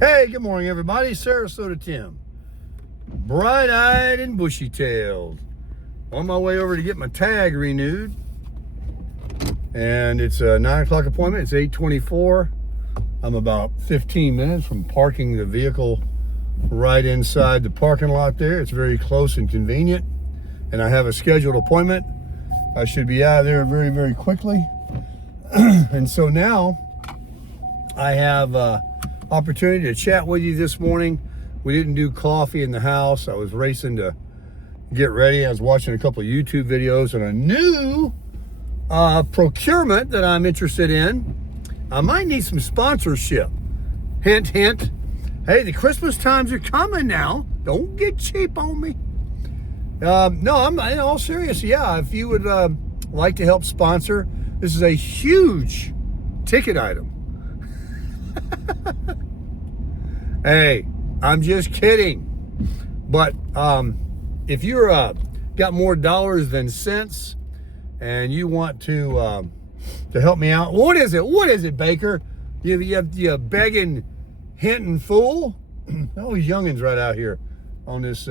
Hey, good morning, everybody. Sarasota Tim. Bright-eyed and bushy-tailed. On my way over to get my tag renewed. And it's a 9 o'clock appointment. It's 8:24. I'm about 15 minutes from parking the vehicle right inside the parking lot there. It's very close and convenient. And I have a scheduled appointment. I should be out of there very, very quickly. And so now I have opportunity to chat with you this morning. We didn't do coffee in the house. I was racing to get ready. I was watching a couple of YouTube videos on a new procurement that I'm interested in. I might need some sponsorship. Hint, hint. Hey, the Christmas times are coming now. Don't get cheap on me. No, I'm in all serious. Yeah, if you would like to help sponsor, this is a huge ticket item. Hey, I'm just kidding. But if you're got more dollars than cents and you want to help me out, what is it? What is it, Baker? You begging, hinting fool? All these youngins right out here on this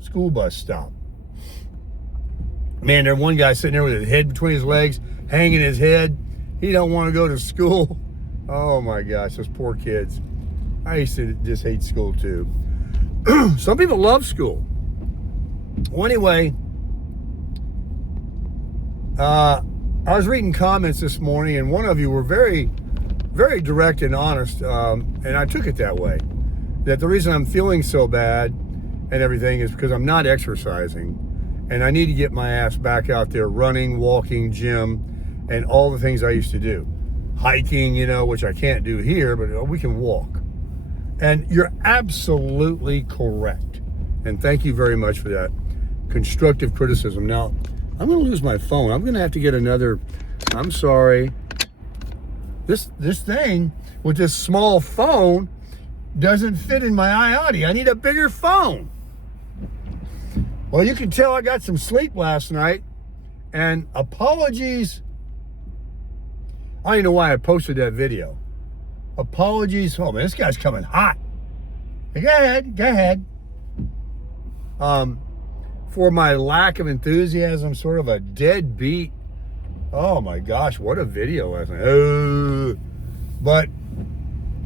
school bus stop. Man, there's one guy sitting there with his head between his legs, hanging his head. He don't want to go to school. Oh my gosh, those poor kids. I used to just hate school too. Some people love school. Well, anyway, I was reading comments this morning, and one of you were very, very direct and honest, and I took it that way. That the reason I'm feeling so bad and everything is because I'm not exercising, and I need to get my ass back out there running, walking, gym, and all the things I used to do. Hiking, which I can't do here, but we can walk. And you're absolutely correct. And thank you very much for that constructive criticism. Now, I'm going to lose my phone. I'm going to have to get another. I'm sorry. This thing with this small phone doesn't fit in my iOtti. I need a bigger phone. Well, you can tell I got some sleep last night. And apologies. I don't even know why I posted that video. Apologies. Oh, man, this guy's coming hot. Go ahead. For my lack of enthusiasm, sort of a deadbeat. Oh, my gosh, what a video last night. But,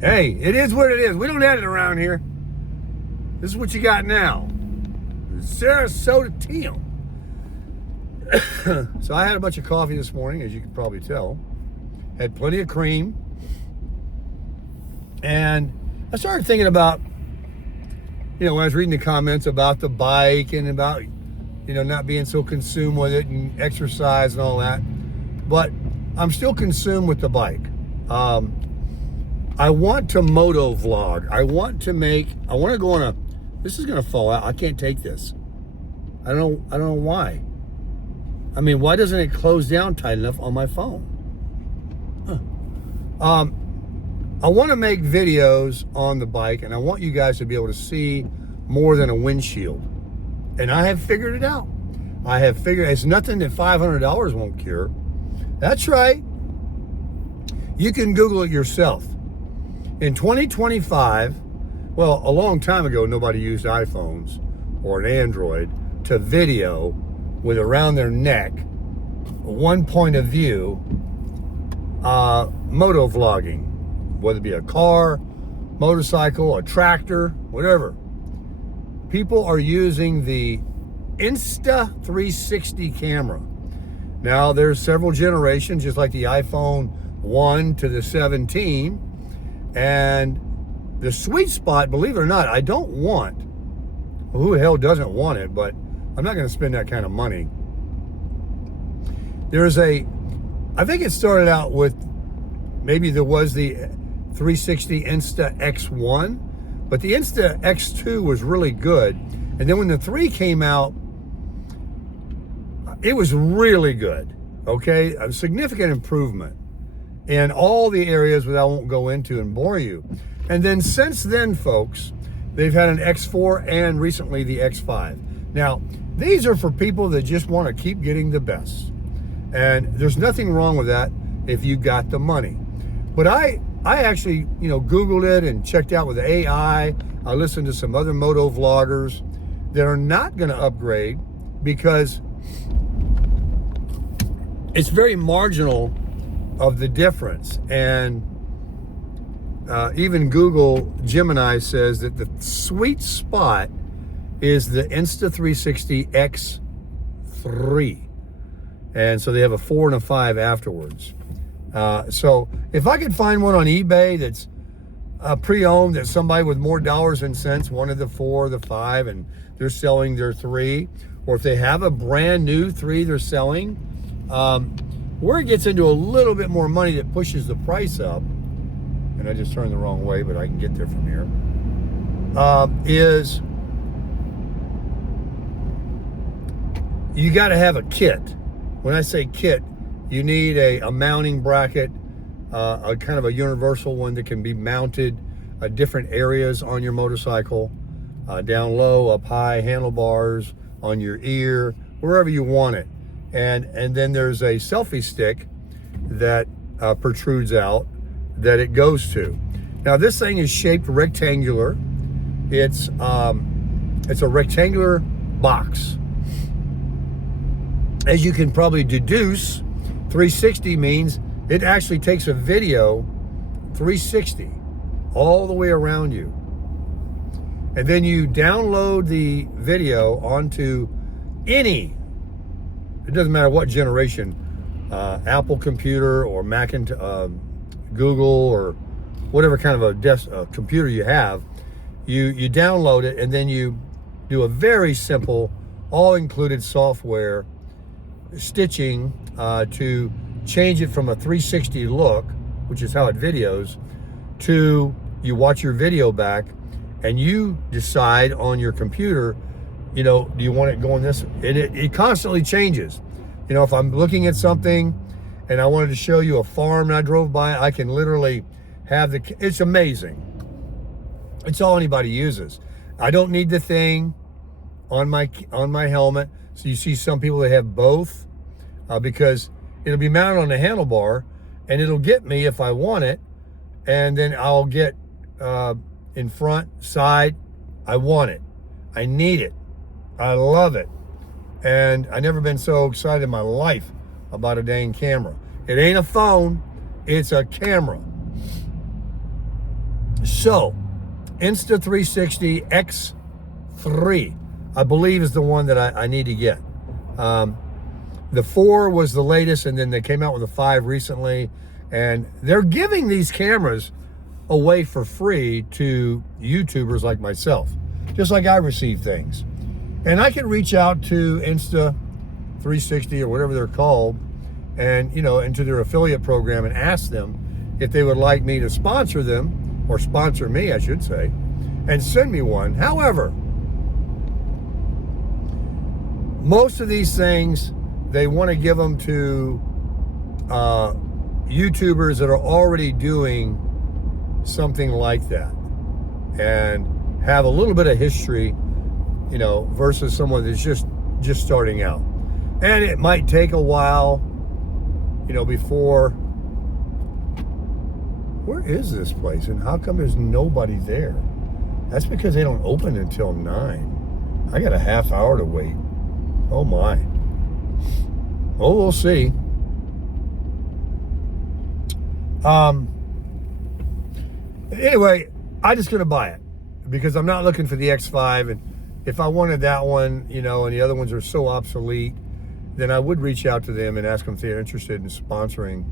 hey, it is what it is. We don't edit around here. This is what you got now. Sarasota Tim. So I had a bunch of coffee this morning, as you can probably tell. Had plenty of cream. And I started thinking about, when I was reading the comments about the bike and about, not being so consumed with it and exercise and all that. But I'm still consumed with the bike. I want to moto vlog. I want to go on this is going to fall out. I can't take this. I don't know why. I mean, why doesn't it close down tight enough on my phone? I want to make videos on the bike, and I want you guys to be able to see more than a windshield. And I have figured it out. It's nothing that $500 won't cure. That's right. You can Google it yourself. In 2025, well, a long time ago, nobody used iPhones or an Android to video with around their neck, one point of view, moto vlogging. Whether it be a car, motorcycle, a tractor, whatever. People are using the Insta360 camera. Now, there's several generations, just like the iPhone 1 to the 17. And the sweet spot, believe it or not, I don't want. Well, who the hell doesn't want it? But I'm not going to spend that kind of money. I think it started out with, maybe there was the 360 Insta X1, but the Insta X2 was really good. And then when the 3 came out, it was really good. Okay, a significant improvement in all the areas that I won't go into and bore you. And then since then, folks, they've had an X4 and recently the X5. Now, these are for people that just want to keep getting the best. And there's nothing wrong with that if you got the money. But I I actually, Googled it and checked out with AI. I listened to some other moto vloggers that are not going to upgrade because it's very marginal of the difference. And even Google Gemini says that the sweet spot is the Insta360 X3. And so they have a 4 and a 5 afterwards. So if I could find one on eBay that's pre-owned, that somebody with more dollars and cents wanted the 4, the 5, and they're selling their 3, or if they have a brand new 3 they're selling, where it gets into a little bit more money that pushes the price up, and I just turned the wrong way, but I can get there from here, is you got to have a kit. When I say kit, you need a mounting bracket, a kind of a universal one that can be mounted at different areas on your motorcycle, down low, up high, handlebars, on your ear, wherever you want it. And then there's a selfie stick that protrudes out that it goes to. Now this thing is shaped rectangular. It's a rectangular box. As you can probably deduce, 360 means it actually takes a video 360 all the way around you. And then you download the video onto any, it doesn't matter what generation, Apple computer or Google or whatever kind of a computer you have, you download it, and then you do a very simple, all-included software stitching to change it from a 360 look, which is how it videos, to you watch your video back and you decide on your computer, do you want it going this, and it constantly changes. If I'm looking at something and I wanted to show you a farm and I drove by, I can literally have it's amazing. It's all anybody uses. I don't need the thing on my helmet. So you see some people that have both, because it'll be mounted on the handlebar and it'll get me if I want it. And then I'll get in front, side. I want it. I need it. I love it. And I've never been so excited in my life about a dang camera. It ain't a phone, it's a camera. So, Insta360 X3, I believe, is the one that I need to get. The 4 was the latest, and then they came out with the 5 recently. And they're giving these cameras away for free to YouTubers like myself, just like I receive things. And I can reach out to Insta360 or whatever they're called, and into their affiliate program, and ask them if they would like me to sponsor them, or sponsor me, I should say, and send me one. However, most of these things, they want to give them to YouTubers that are already doing something like that and have a little bit of history, versus someone that's just starting out. And it might take a while, before. Where is this place, and how come there's nobody there? That's because they don't open until 9. I got a half hour to wait. Oh my. Oh, we'll see. Anyway, I just gonna buy it because I'm not looking for the X5, and if I wanted that one, and the other ones are so obsolete, then I would reach out to them and ask them if they're interested in sponsoring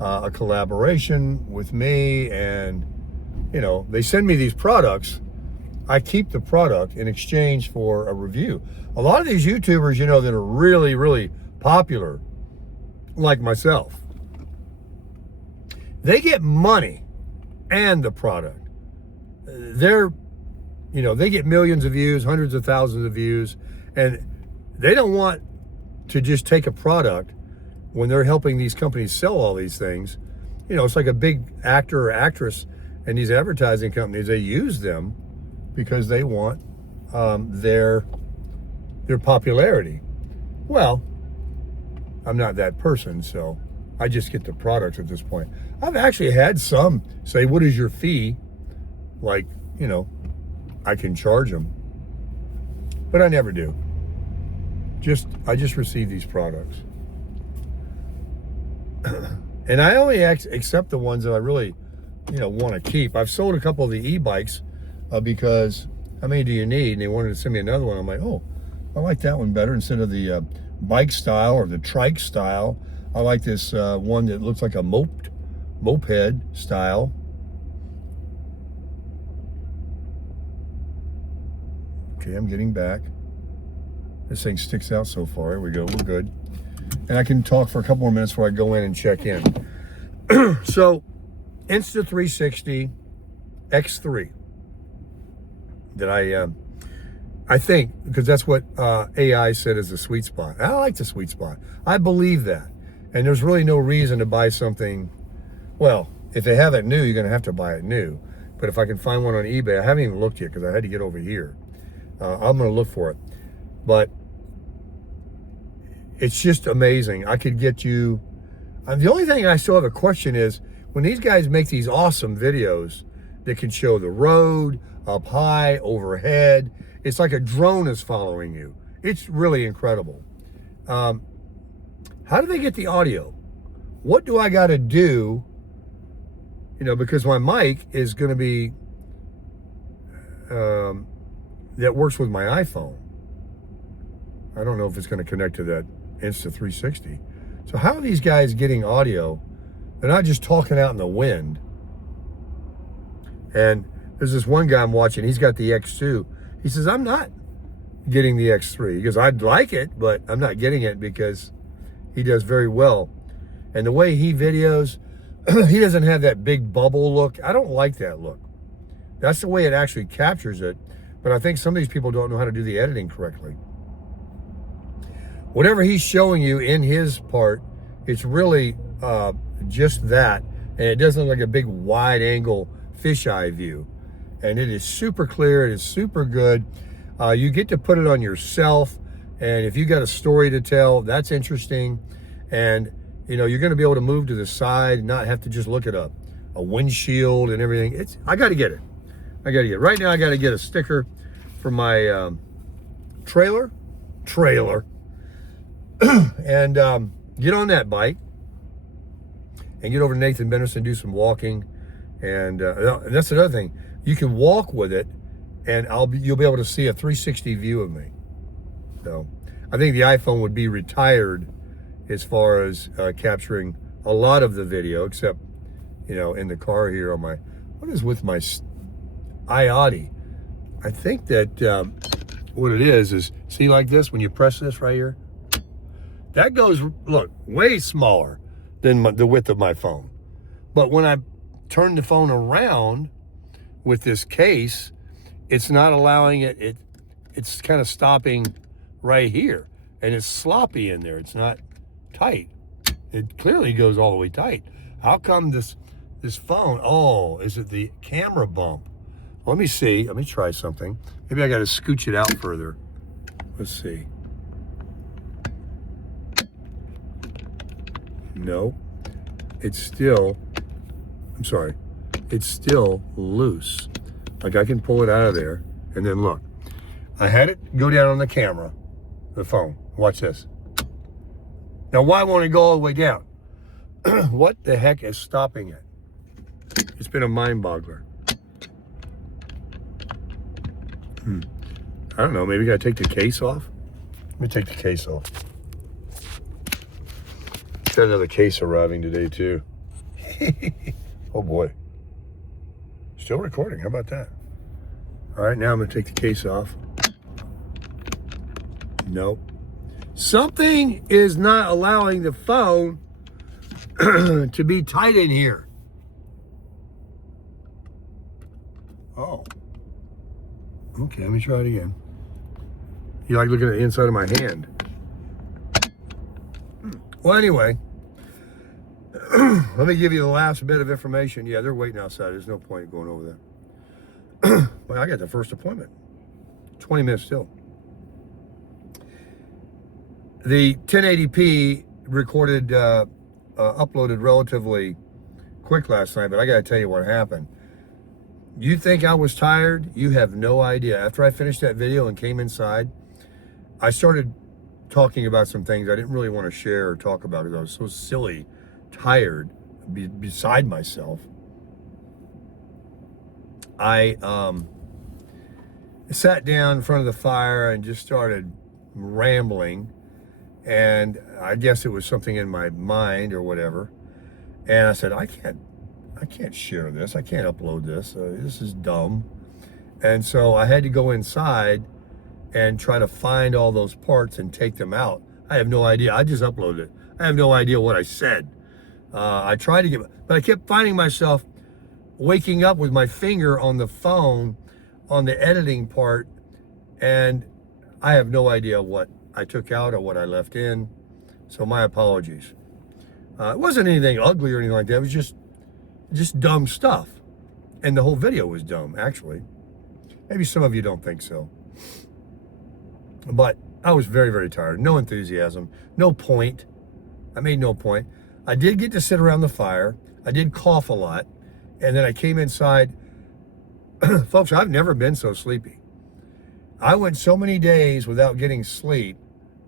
a collaboration with me. And they send me these products. I keep the product in exchange for a review. A lot of these YouTubers, that are really, really popular, like myself, they get money and the product. They get millions of views, hundreds of thousands of views, and they don't want to just take a product when they're helping these companies sell all these things. It's like a big actor or actress, and these advertising companies, they use them because they want their popularity. Well, I'm not that person, so I just get the products at this point. I've actually had some say, what is your fee? Like, you know, I can charge them. But I never do. I just receive these products. And I only accept the ones that I really, you know, want to keep. I've sold a couple of the e-bikes because how many do you need? And they wanted to send me another one. I'm like, oh, I like that one better instead of the bike style or the trike style. I like this one that looks like a moped style. Okay, I'm getting back. This thing sticks out so far. Here we go. We're good. And I can talk for a couple more minutes before I go in and check in. So, Insta360 X3 that I think, because that's what AI said is the sweet spot. I like the sweet spot. I believe that. And there's really no reason to buy something. Well, if they have it new, you're going to have to buy it new. But if I can find one on eBay, I haven't even looked yet because I had to get over here. I'm going to look for it. But it's just amazing. I could get you. The only thing I still have a question is when these guys make these awesome videos that can show the road up high, overhead. It's like a drone is following you. It's really incredible. How do they get the audio? What do I got to do? You know, because my mic is going to be that works with my iPhone. I don't know if it's going to connect to that Insta360. So how are these guys getting audio? They're not just talking out in the wind. And there's this one guy I'm watching. He's got the X2. He says, I'm not getting the X3. He goes, I'd like it, but I'm not getting it because he does very well. And the way he videos, he doesn't have that big bubble look. I don't like that look. That's the way it actually captures it. But I think some of these people don't know how to do the editing correctly. Whatever he's showing you in his part, it's really just that. And it doesn't look like a big wide angle fisheye view. And it is super clear. It is super good. You get to put it on yourself. And if you got a story to tell, that's interesting. And, you know, you're going to be able to move to the side and not have to just look at a windshield and everything. I got to get it. Right now, I got to get a sticker for my trailer. And get on that bike and get over to Nathan Benderson and do some walking. And that's another thing. You can walk with it, and you'll be able to see a 360 view of me. So I think the iPhone would be retired as far as capturing a lot of the video, except, you know, in the car here on my, what is with my iAudi? I think that what it is, see like this, when you press this right here, that goes, look, way smaller than the width of my phone. But when I turn the phone around with this case, it's not allowing it, it's kind of stopping right here. And it's sloppy in there. It's not tight. It clearly goes all the way tight. How come this phone, oh, is it the camera bump? Let me see. Let me try something. Maybe I got to scooch it out further. Let's see. No, it's still loose. Like I can pull it out of there, and then look. I had it go down on the camera, the phone. Watch this. Now, why won't it go all the way down? What the heck is stopping it? It's been a mind boggler. I don't know, maybe I gotta take the case off? Let me take the case off. Got another case arriving today too. Oh boy. Still recording, how about that? All right, now I'm gonna take the case off. Nope. Something is not allowing the phone to be tight in here. Oh. Okay, let me try it again. You like looking at the inside of my hand. Well, anyway, let me give you the last bit of information. Yeah, they're waiting outside. There's no point in going over there. Well, I got the first appointment. 20 minutes still. The 1080p recorded uploaded relatively quick last night, but I got to tell you what happened. You think I was tired? You have no idea. After I finished that video and came inside, I started talking about some things I didn't really want to share or talk about because I was so silly, tired, beside myself. I sat down in front of the fire and just started rambling, and I guess it was something in my mind or whatever. And I said, I can't share this. I can't upload this. This is dumb. And so I had to go inside and try to find all those parts and take them out. I have no idea. I just uploaded it. I have no idea what I said. I tried to but I kept finding myself waking up with my finger on the phone on the editing part, and I have no idea what I took out or what I left in. So my apologies. It wasn't anything ugly or anything like that. It was just dumb stuff. And the whole video was dumb, actually. Maybe some of you don't think so. But I was very, very tired. No enthusiasm. No point. I made no point. I did get to sit around the fire. I did cough a lot. And then I came inside. Folks, I've never been so sleepy. I went so many days without getting sleep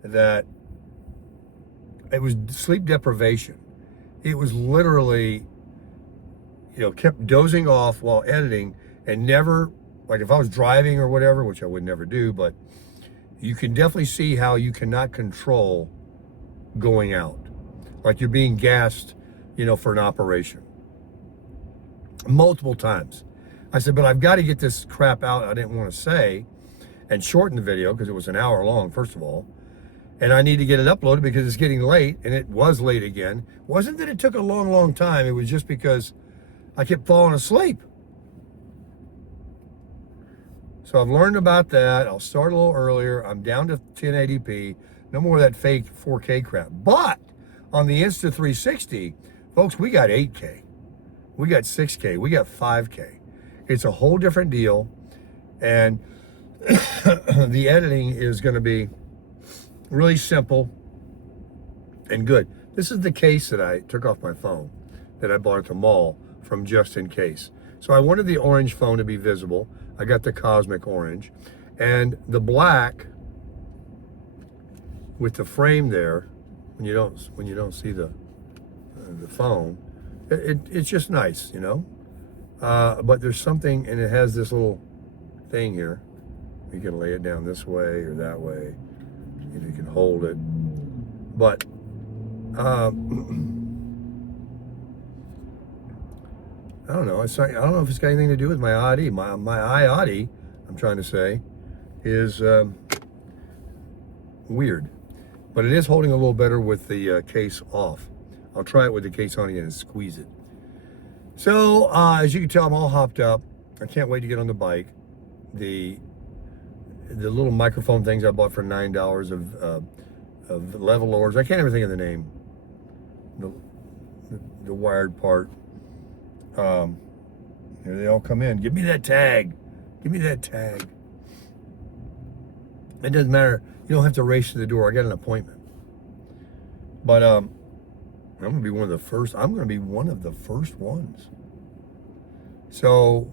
that it was sleep deprivation. It was literally, kept dozing off while editing and never, like if I was driving or whatever, which I would never do, but you can definitely see how you cannot control going out. Like you're being gassed, for an operation. Multiple times. I said, but I've got to get this crap out I didn't want to say and shorten the video because it was an hour long, first of all. And I need to get it uploaded because it's getting late, and it was late again. It wasn't that it took a long, long time. It was just because I kept falling asleep. So I've learned about that. I'll start a little earlier. I'm down to 1080p. No more of that fake 4K crap. But on the Insta360, folks, we got 8K. We got 6K. We got 5K. It's a whole different deal. And the editing is going to be really simple and good. This is the case that I took off my phone that I bought at the mall from Just In Case. So I wanted the orange phone to be visible. I got the cosmic orange, and the black with the frame there. When you don't see the phone, it's just nice, But there's something, and it has this little thing here. You can lay it down this way or that way. If you can hold it, but I don't know. I don't know if it's got anything to do with my Audi. My iAudi, I'm trying to say, is weird, but it is holding a little better with the case off. I'll try it with the case on again and squeeze it. So as you can tell, I'm all hopped up. I can't wait to get on the bike. The little microphone things I bought for $9 of level lowers. I can't even think of the name. The wired part. Here they all come in. Give me that tag. Give me that tag. It doesn't matter. You don't have to race to the door. I got an appointment. But I'm gonna be one of the first. I'm gonna be one of the first ones. So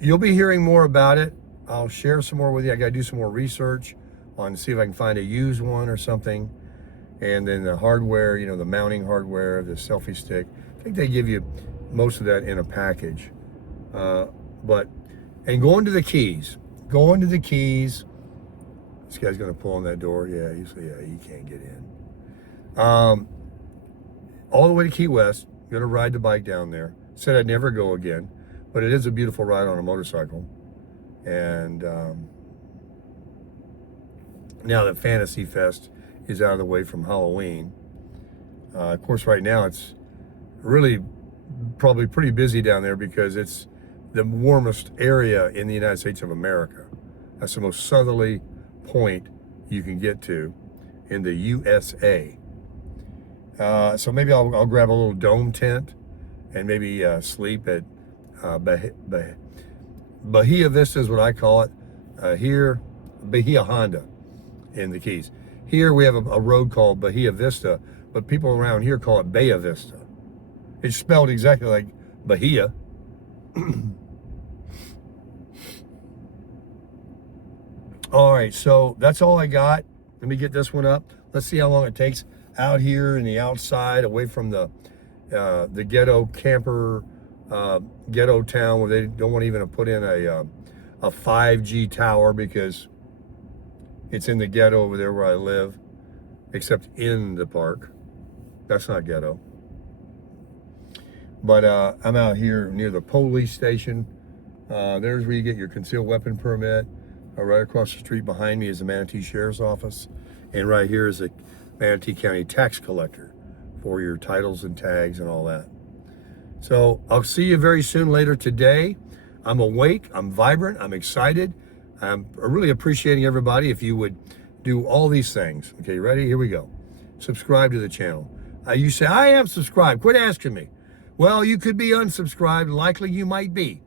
you'll be hearing more about it. I'll share some more with you. I got to do some more research on see if I can find a used one or something. And then the hardware, the mounting hardware, the selfie stick. I think they give you most of that in a package. And going to the keys. Going to the keys. This guy's going to pull on that door. Yeah, he can't get in. All the way to Key West. Going to ride the bike down there. Said I'd never go again. But it is a beautiful ride on a motorcycle. And now that Fantasy Fest is out of the way from Halloween, of course, right now it's really probably pretty busy down there because it's the warmest area in the United States of America. That's the most southerly point you can get to in the USA. So maybe I'll grab a little dome tent and maybe sleep at Bahia Vista is what I call it. Here, Bahia Honda in the Keys. Here we have a road called Bahia Vista, but people around here call it Bella Vista. It's spelled exactly like Bahia. All right, so that's all I got. Let me get this one up. Let's see how long it takes out here in the outside, away from the ghetto camper, ghetto town where they don't want even to put in a 5G tower because it's in the ghetto over there where I live, except in the park. That's not ghetto. But I'm out here near the police station. There's where you get your concealed weapon permit. Right across the street behind me is the Manatee Sheriff's Office. And right here is the Manatee County Tax Collector for your titles and tags and all that. So I'll see you very soon later today. I'm awake, I'm vibrant, I'm excited. I'm really appreciating everybody if you would do all these things. Okay, ready? Here we go. Subscribe to the channel. You say, I am subscribed. Quit asking me. Well, you could be unsubscribed. Likely you might be.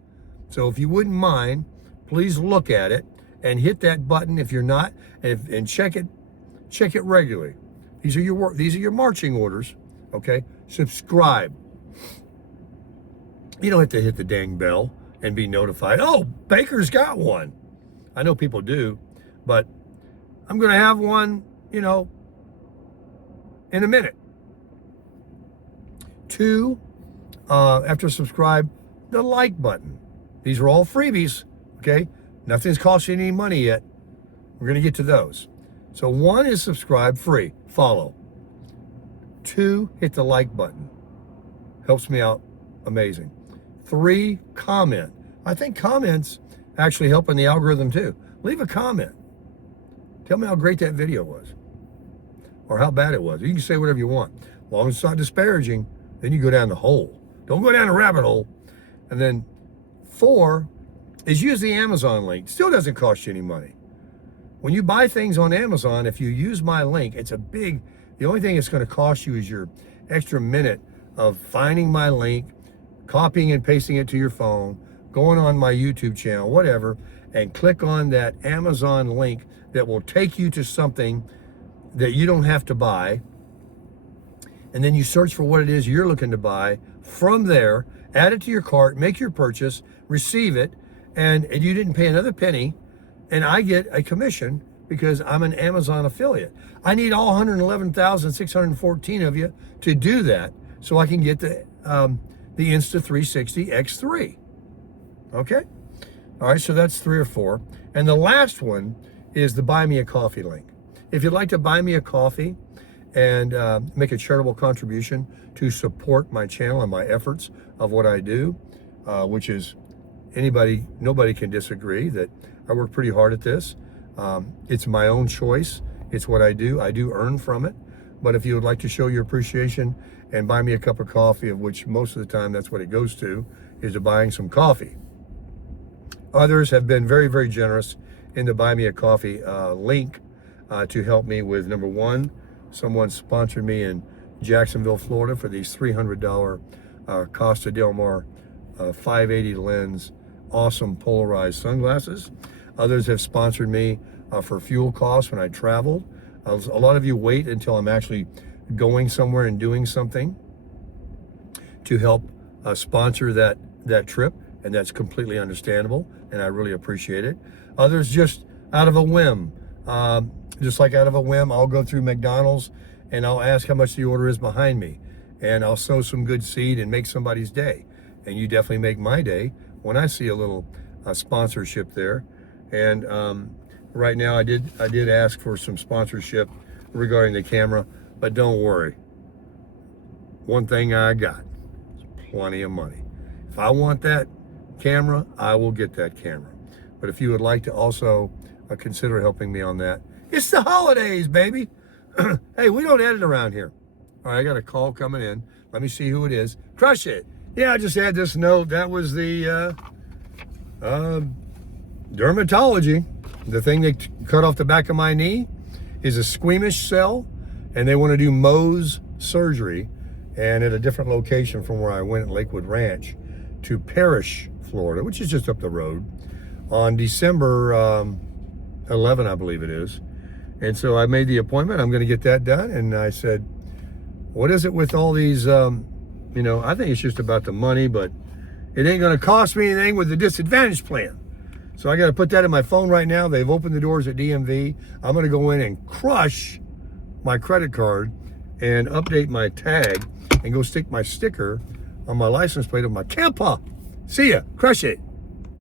So if you wouldn't mind, please look at it and hit that button if you're not, and check it regularly. These are your marching orders. Okay, subscribe. You don't have to hit the dang bell and be notified. Oh, Baker's got one. I know people do, but I'm going to have one, in a minute. 2, after subscribe, the like button. These are all freebies, okay? Nothing's costing any money yet. We're going to get to those. So 1 is subscribe, free, follow. 2, hit the like button. Helps me out, amazing. 3, comment. I think comments actually help in the algorithm too. Leave a comment. Tell me how great that video was or how bad it was. You can say whatever you want. As long as it's not disparaging, then you go down the hole. Don't go down the rabbit hole. And then 4 is use the Amazon link. Still doesn't cost you any money. When you buy things on Amazon, if you use my link, the only thing it's going to cost you is your extra minute of finding my link, copying and pasting it to your phone, going on my YouTube channel, whatever, and click on that Amazon link that will take you to something that you don't have to buy. And then you search for what it is you're looking to buy. From there, add it to your cart, make your purchase, receive it, and you didn't pay another penny, and I get a commission because I'm an Amazon affiliate. I need all 111,614 of you to do that so I can get the Insta360 X3. Okay? All right, so that's 3 or 4. And the last one is the Buy Me a Coffee link. If you'd like to buy me a coffee and make a charitable contribution to support my channel and my efforts of what I do, which is nobody can disagree that I work pretty hard at this. It's my own choice. It's what I do. I do earn from it. But if you would like to show your appreciation and buy me a cup of coffee, of which most of the time that's what it goes to, is to buying some coffee. Others have been very, very generous in the Buy Me a Coffee link to help me with, number 1, someone sponsored me in Jacksonville, Florida for these $300 Costa Del Mar 580 lens, awesome polarized sunglasses. Others have sponsored me for fuel costs when I traveled. A lot of you wait until I'm actually going somewhere and doing something to help sponsor that trip, and that's completely understandable, and I really appreciate it. Others just out of a whim, just like out of a whim, I'll go through McDonald's and I'll ask how much the order is behind me, and I'll sow some good seed and make somebody's day. And you definitely make my day when I see a little sponsorship there. And right now I did ask for some sponsorship regarding the camera, but don't worry. One thing I got is plenty of money. If I want that camera, I will get that camera. But if you would like to also consider helping me on that, it's the holidays, baby. Hey, we don't edit around here. All right, I got a call coming in. Let me see who it is. Crush it. Yeah, I just had this note. That was the dermatology. The thing they cut off the back of my knee is a squeamish cell, and they want to do Mohs surgery, and at a different location from where I went at Lakewood Ranch to Parrish, Florida, which is just up the road, on December 11, I believe it is. And so I made the appointment. I'm going to get that done. And I said, what is it with all these, you know, I think it's just about the money, but it ain't going to cost me anything with the disadvantage plan. So I got to put that in my phone right now. They've opened the doors at DMV. I'm going to go in and crush my credit card and update my tag and go stick my sticker on my license plate of my Tampa. See ya. Crush it.